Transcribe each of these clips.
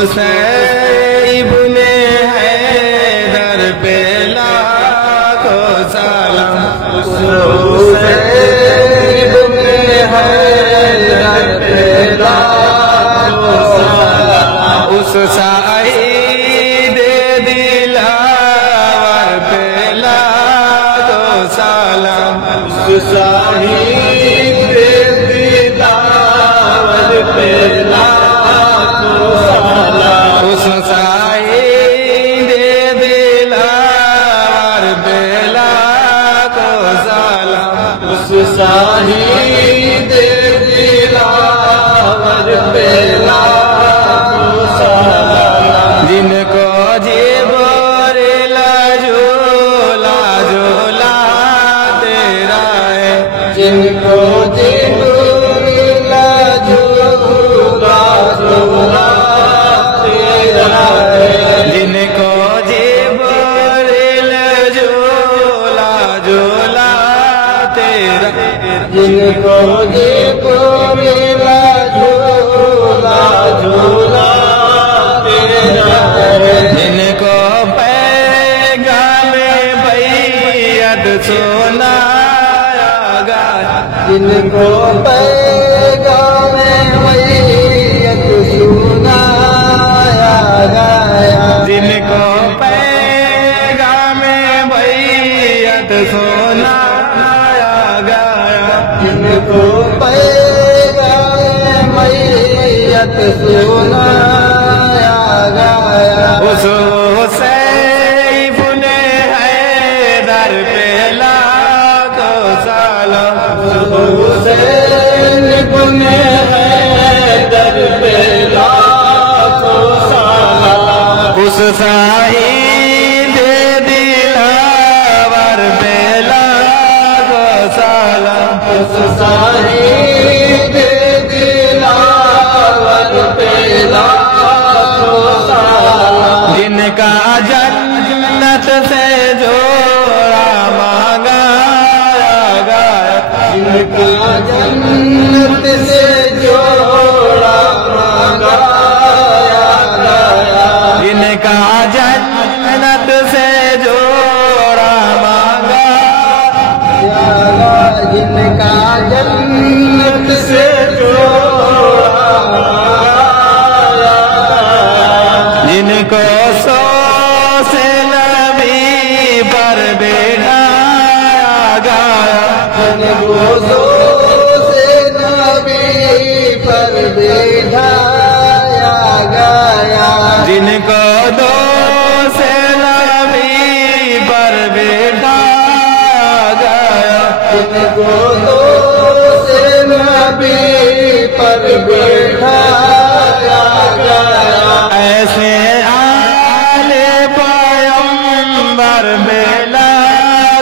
इब्ने हैदर पे लाखों सलाम। इब्ने हैदर पे लाखों सलाम। उस शहीद दिलावर पे लाखों सलाम। उस शहीद दिलावर पे लाखों सलाम। उस शहीद दिलावर पे लाखों सलाम। उस शहीद दिलावर पे लाखों सलाम। जिनको जिब्रील झूला झूलाते रहे। जिनको जिब्रील झूला झूलाते रहे। जिनको जिब्रील झूला झूलाते रहे। जिनको जिब्रील झूला झूलाते रहे। जिनको पैगाम बैयत सुनाया गया। जिनको पैगाम बैयत सुनाया गया। जिनको पैगाम बैयत सुनाया गया। जिनको पैगाम बैयत सुनाया गया। उस इब्ने हैदर पे लाखों सलाम। उस इब्ने हैदर पे लाखों सलाम। उस शहीद दिलावर पे लाखों सलाम। उस शहीद दिलावर पे लाखों सलाम। जिनका जन्नत से जोड़ा मांगा गया। जिनका जन्नत से जोड़ा मांगा गया। जिनका जन्नत से जोड़ा मांगा गया। जिनका जन्नत से जोड़ा मांगा गया। जिनको सो से नबी पर बैठाया गया। जिनको सो से नबी पर बैठाया गया। जिनको दो से नबी पर बैठाया गया। जिनको दो से नबी पर बैठाया गया। ऐसे आले पैगंबर बेला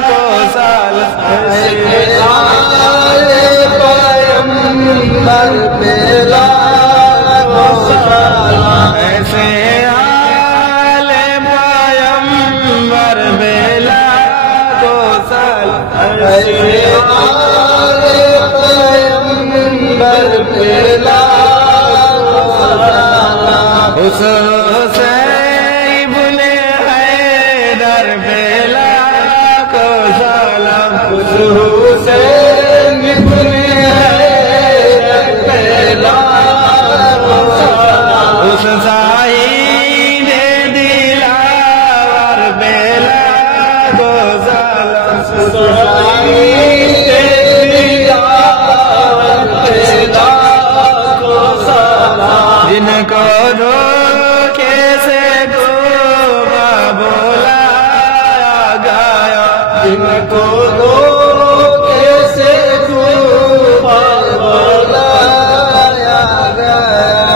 को सलाम। ऐसे आले पैगंबर बेला को सलाम। ऐसे आले पैगंबर बेला को सलाम। ऐसे आले पैगंबर बेला को सलाम। उस इब्ने हैदर पे लाखों सलाम। उस इब्ने हैदर पे लाखों सलाम। उस शहीद दिलावर पे लाखों सलाम। उस शहीद दिलावर पे लाखों सलाम। जिनको धोखे से डूबा बुलाया गया। जिनको धोखे से डूबा बुलाया गया।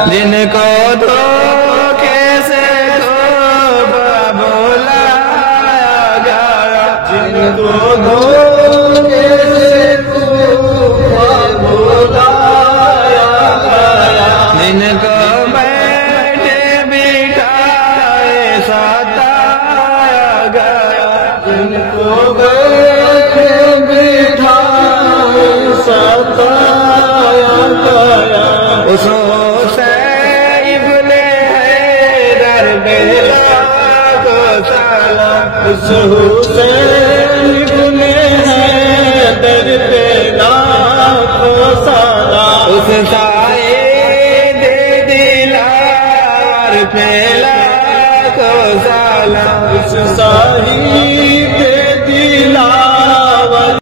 जिनको धोखे से डूबा बुलाया गया। जिनको धोखे से डूबा बुलाया गया। जिनको बैठे बिठाए सताया गया। जिनको बैठे बिठाए सताया गया। उस इब्ने उस हुसैन ने है दर पे लाखों सलाम। उस साईं दे दिलार पे लाखों सलाम। उस साईं